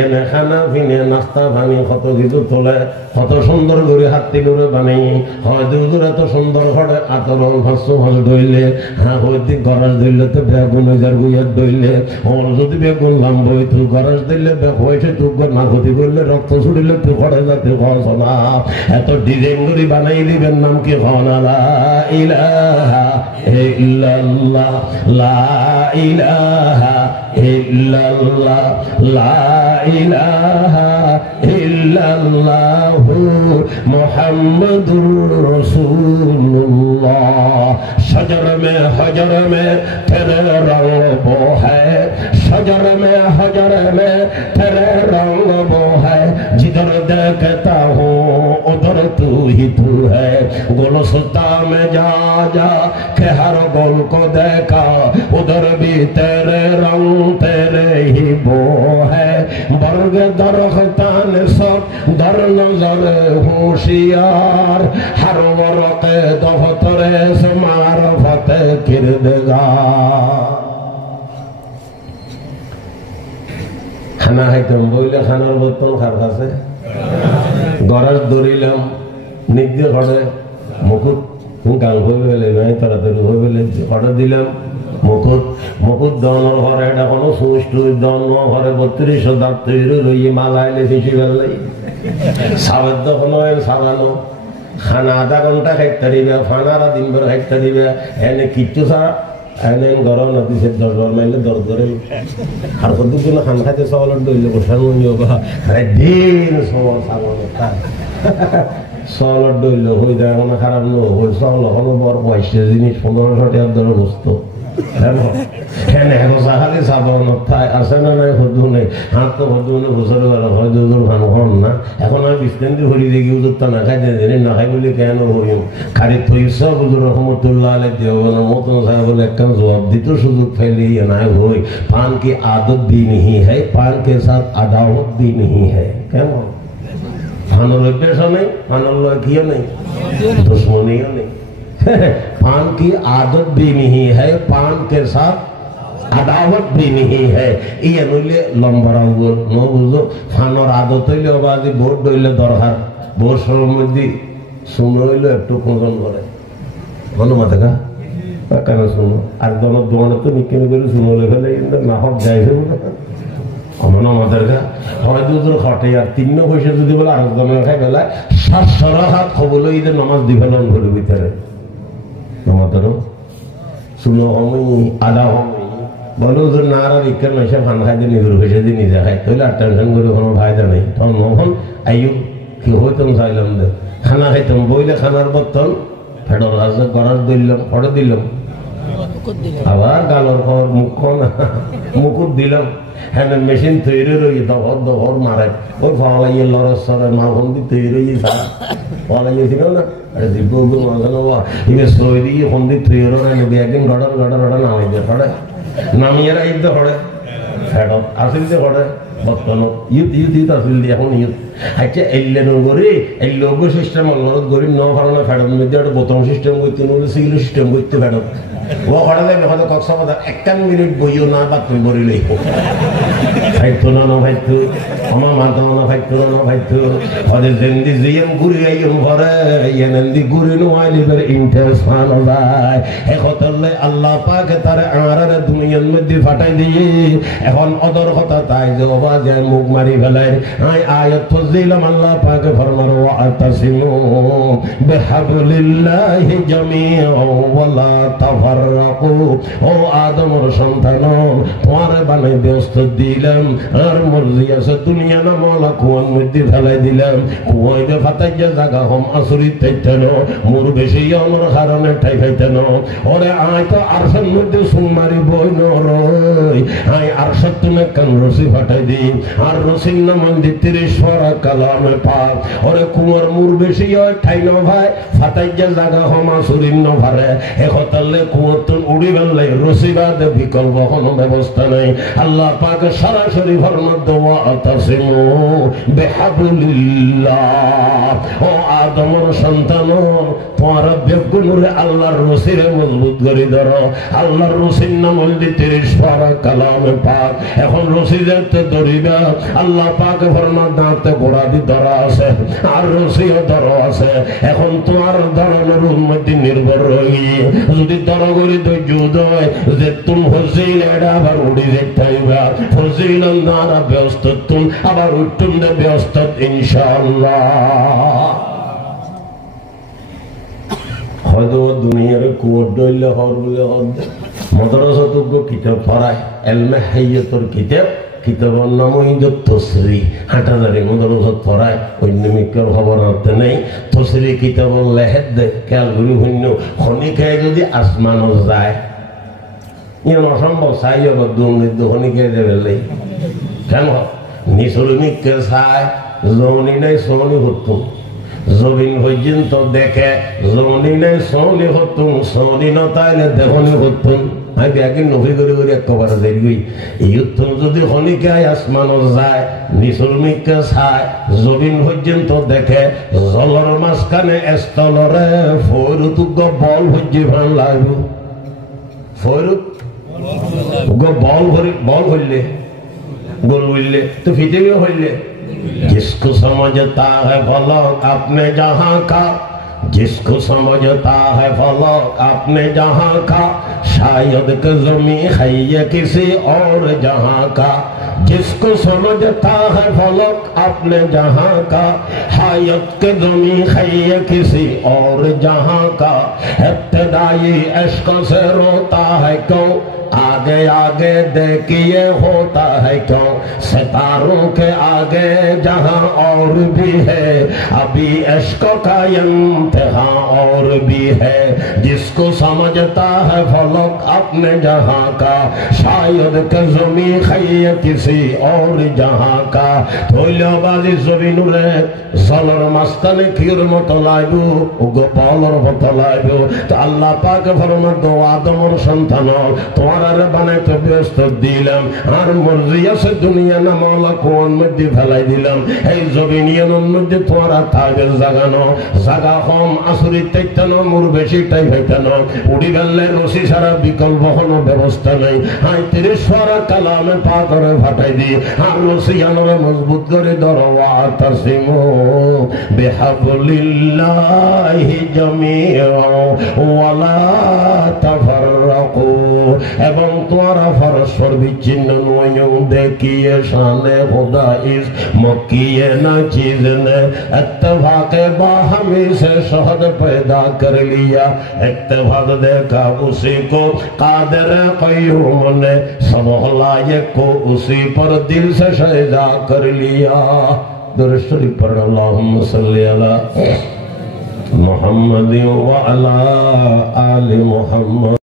এনে খানা পিনে নাস্তা পানি কত কিছু তোলে, কত সুন্দর করে হাতি করে বানাই, হয়তো এত সুন্দর ঘরে আতরণ ফাঁসো ফাঁস ধরলে, হ্যাঁ হয়তো গরজ ধরলে তো বেগুন গুইয়ার ধরলে, ওর যদি বেগুন লাম্ব তুই গরজ দিলে হয়েছে তুই না ক্ষতি করলে রক্ত ছুটিলে তুই ঘরে যাতে হস না, এত ডিজাইন করে বানাই দিবেন নাম কি হনা লা ইলাহা ইল্লাল্লাহ লা ইলাহা ইল্লাল্লাহ লা ইলাহা ইল্লাল্লাহু মুহাম্মাদুর রাসূলুল্লাহ। शजर में तेरे रंग वो है, शजर में तेरे रंग वो है, जिधर देखता हूँ उधर तू ही तू है, गुलस्ता में जा जा के हर गुल को देखा उधर भी तेरे रंग तेरे ही वो है, बर्ग दरख्तान सब दर नजर होशियार, हर वर्क दफ्तरे से मारफत किरदगार। खाना खाইতাম বইলে খানার বর্তন খার কাছে গরজ ধরিলাম নিজে ঘরে মুকুট গাল হয়ে গেলে নাই তাড়াতাড়ি হয়ে গেলে অর্ডার দিলাম মুকুট দনের ঘরে এটা কোনো সুইচ টুইচ দন ঘরে 32 দাঁত তৈরি রইয়ে মালাইলে বেশি বেলাই সাবেদ দখন সাজানো খানা আধা ঘন্টা খাইতে দিবে, ফানারা দিনভর খাইতে দিবে, এনে কিচ্ছু ছাড়া এনে গরম নদী 10 মাইলে দর ধরে আর কতগুলো খান খাইতে চাউলের দইলে বসানো দিন চাউলের দইলে হয়ে যায় না খারাপ নয় চাউল হলো বড় পয়সা জিনিস 1500 টাকার দরে বস্তু আছে না নাই হদু নেই হাত তো হদু নেই বছরে হয় দুজন ভান হন না এখন আমি বিস্তারিত হরি দেখি উদুরটা না খাই জানি না খাই বলে কেন হরিম খালি তৈসা বুজুর রহমতুল্লাহ আলাই দেওয়ান মতন সাহেব বলে একটা জবাব দিত সুযোগ ফেলি নাই হই পান की आदत भी नहीं है, पान के साथ अदावत भी नहीं है। কেমন ফানোর অভ্যাস নেই, ফানোর কিও নেই, দুশ্মনীও নেই। पान की आदत भी नहीं है, पान के साथ अदावत भी नहीं है। ये नइले लंबरा हुआ न बुझो फानर आदत হইলে বাজি ভোট দইলে দরকার ভোট সময় শুনো হইলো একটু খোঁজন করে মনে মাথা কেন শুনো আর দমক দোকানে তো নিকেন করে শুনো লেখালে কিন্তু না হোক যাইছে আমার আমাদের হয়তো খটে আর 3 পয়সা যদি বলে আর দমে খাই বেলায় 7 হাত খবল ঈদের নামাজ দিবেন ঘরের ভিতরে আমাদেরও শুনো আমি আদা বলো যে নারা বিজ্ঞান মাসে ফান খাইতে নিজের পয়সা দিয়ে নিজে খাই তাহলে আর টেনশন করে কোনো ফায়দা নেই তখন মহন আইয়ু কি হইতাম চাইলাম যে খানা খাইতাম বইলে খানার বর্তন ফেডর রাজা গড়ার দিলাম ফটো দিলাম আবার গালর খবর মুকুট দিলাম হ্যাঁ মেশিন তৈরি রই দহর মারে ওই ফলাইয়ে লড়ার সরের মা বন্দি তৈরি রই ফলাইয়েছিল না নামিয়ে ইদ্যে হড়ে ফেডত আসিলতে হড়ে বর্তমানত ইউথ আসিল এখন ইউথ আচ্ছা এলে নগরী এই লোক সিস্টেম অনুরোধ করি ন কারণে ফেডত মধ্যে একটা বোতাম সিস্টেম করতে নলে সিগুলো সিস্টেম করতে ফেডত ও হড়ে যাবে হয়তো কক্সবাজার 1 মিনিট বইও না বাথরুম ভরিলেই ভাইতো না ভাইতো আমার মাথা না ভাইতো না ভাইতো ওদের জিন্দি জিএম ঘুরে আইম ঘরে এনন্দি ঘুরে নয় লিভার ইন্টারসান যায় একতলে আল্লাহ পাক তার আরার দুনিয়ার মধ্যে ফাটাই দিয়ে এখন ওদের কথা তাই যে বাবা যে মুখ মারি ফেলে আই আয়াত ফজিলাম আল্লাহ পাক ফরমান ওয়া আতাসিমু বিহাবলিল্লাহি জামিআন ওয়া লা তাফাররাকু ও আদমের সন্তান তোমার বানাই ব্যস্ত দিলাম আর মর্জি আছে দুনিয়া না মালা কুয়ার মধ্যে ফেলাই দিলাম কুয়াইতে ফাটাইয়া জায়গা হম আসরিত তাইতেন মোর বেশি আমার কারণে ঠাই খাইতেন ওরে আয় তো আরশের মধ্যে সুমারি বই নরই আয় আরশের তুমি কান রসি ফাটাই দিই আর রসির নাম 30 পারা কালামে পাক ওরে কুয়ার মোর বেশি হয় ঠাই ন ভাই ফাটাইয়া জায়গা হম আসরিত ন ভারে একতালে কুয়ার তো উড়ি গেলে রসি বাদ বিকল্প কোনো ব্যবস্থা নাই আল্লাহ পাক সরাসরি ফরমান দেওয়া আতাসিমু বিহাবলিল্লাহ ও আদমের সন্তান তোমার বেগুনরে আল্লাহর রসিরে মজবুত করে ধরো আল্লাহর রসির নাম হল 30 পারা কালামে পাক এখন রসি যাতে ধরে করিবা আল্লাহ পাক ফরমান দাঁতে ঘোড়া দি ধরা আছে আর রসিও ধরা আছে এখন তোমার ধরনের উন্নতি নির্ভর রই যদি ধরা করি ধৈর্য উদয় যে তুমি ফজিল এটা আবার উড়ি দেখতে ফজিল নানা ব্যস্ত তুমি আবার উঠুন ব্যস্ত ইনশাআল্লাহ হয়তো দুনিয়ার কুয়ার ডইলে হর বলে হর মদরসাতুজ্ঞ কিতাব পড়ায় এলমে হাইয়াতর কিতাব কিতাবের নাম ঈদত তসরি হাঁটাদারি মদরসাত পড়ায় অন্য মিক্কর খবর আনতে নেই তসরি কিতাবর লেহেদ দে খেয়াল করি শূন্য খনিকায় যদি আসমানও যায় ইয়ে অসম্ভব চাই আবার দুর্নীতি খনিকায় দেবে কেন নিচল মিক্কে চায় জমনি নাই সনি হতুম জমিন পর্যন্ত দেখে জমনি নাই সনি হতুম সনি নতাইলে দেখনি হতুম আমি একদিন নফি করে করে একেবারে দেখবি ইউথম যদি খনিকায় আসমানো যায় নিচল মিক্কে চায় জমিন পর্যন্ত দেখে জলর মাঝখানে স্থলরে ফৈরুতুগ বল হজ্জি ভাল লাগব ফৈরুত বল হইলে गोल मिलले तो फीते भी होले जिसको समझता है फलक अपने जहां का जिसको समझता है फलक अपने जहां का शायद के ज़मीं है ये किसी और जहां का जिसको समझता है फलक अपने जहां का शायद के ज़मीं है ये किसी और जहां का इब्तिदाई इश्क से रोता है क्यों आगे आगे देखिए होता है क्यों सितारों के आगे जहां और भी है अभी इश्क का इम्तिहान और भी है जिसको समझता है फलक अपने जहां का शायद के ज़मीं है किसी और जहां का थोलियाबाजी ज़मीन रे जलर मस्ताने खीर मतलाइबो उगो पालर मतलाइबो तो अल्लाह पाक फरमान दो आदम और संतान তোমারে বানাইতে ব্যস্ত দিলাম আর মর্জি আছে দুনিয়া না মাওলা কোন মধ্যে ফেলাই দিলাম এই জমিনিয়ানের মধ্যে তোরা থাকবে জাগানো জাগা কম আসুরি তেতানো মুর বেশি টাই হইতানো উড়ি গেলে রশি সারা বিকল্প কোনো ব্যবস্থা নাই হাই 30 পারা কালামে পাথরে ফাটাই দি আর রশিয়ানরে মজবুত করে ধরো ওয়াতাসিমু বিহাবলিল্লাহি জামিআ ওয়ালা তাফাররাকু এবং তোমারা পরস্পর বিচ্ছিন্ন নয় देखिए शाने खुदा इस मक्किए न चीज ने इत्तेफाक बाहमी से शहद पैदा कर लिया इत्तेफाक देखा उसी को कादिर क़य्यूम ने सब खलाइक को उसी पर दिल से शैदा कर लिया दुरूद शरीफ पढ़ो अल्लाहुम्मा सल्ली अला मुहम्मद व अला आलि मुहम्मद।